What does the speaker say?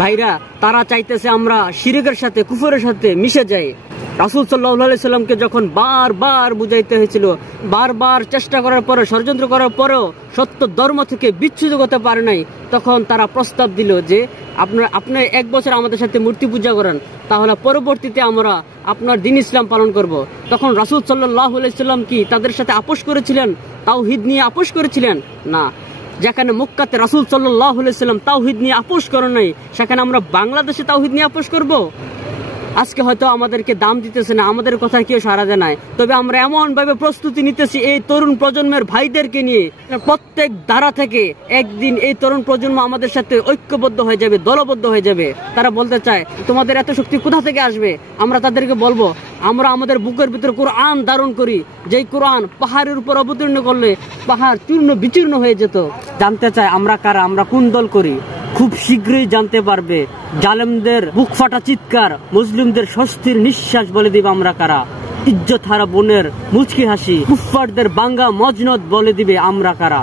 ভাইরা তারা চাইতেছে আমরা শিরকের সাথে কুফরের সাথে মিশে যাই। রাসূল সাল্লাল্লাহু আলাইহি সাল্লামকে যখন বারবার বুঝাইতে হয়েছিল, বারবার চেষ্টা করার পরে, ষড়যন্ত্র করার পরেও সত্য ধর্ম থেকে বিচ্যুত করতে পারে নাই, তখন তারা প্রস্তাব দিল যে আপনি 1 বছর আমাদের সাথে মূর্তি পূজা করেন, তাহলে পরবর্তীতে আমরা আপনার দ্বীন ইসলাম পালন করব। তখন রাসূল সাল্লাল্লাহু আলাইহি সাল্লাম কি তাদের সাথে আপোষ করেছিলেন? তাওহীদ নিয়ে আপোষ করেছিলেন? না। যেখানে মক্কাতে রাসূল সাল্লাল্লাহু আলাইহি সাল্লাম তাওহীদ নিয়ে আপোষ করেন নাই, সেখানে আমরা বাংলাদেশে তাওহীদ নিয়ে আপোষ করব? আজকে হয়তো আমাদেরকে দাম দিতেছে না, আমাদের কথা কেউ সাড়া দেয় না, তবে আমরা এমন ভাবে প্রস্তুতি নিতেছি এই তরুণ প্রজন্মের ভাইদেরকে নিয়ে, প্রত্যেক ধারা থেকে একদিন এই তরুণ প্রজন্ম আমাদের সাথে ঐক্যবদ্ধ হয়ে যাবে, দলবদ্ধ হয়ে যাবে। তারা বলতে চায় তোমাদের এত শক্তি কোথা থেকে আসবে? আমরা তাদেরকে বলবো আমরা আমাদের বুকের ভিতরে কোরআন ধারণ করি, যেই কোরআন পাহাড়ের উপর অবতীর্ণ করলে পাহাড় চূর্ণ বিচূর্ণ হয়ে যেত। জানতে চায় আমরা কারা, আমরা কোন দল করি? খুব শীঘ্রই জানতে পারবে। জালেমদের বুক ফাটা চিৎকার, মুসলিমদের স্বস্তির নিঃশ্বাস বলে দিবে আমরা কারা। ইজ্জত হারা বোনের মুচকি হাসি, কুফফারদের বাঙ্গা মজনদ বলে দিবে আমরা কারা।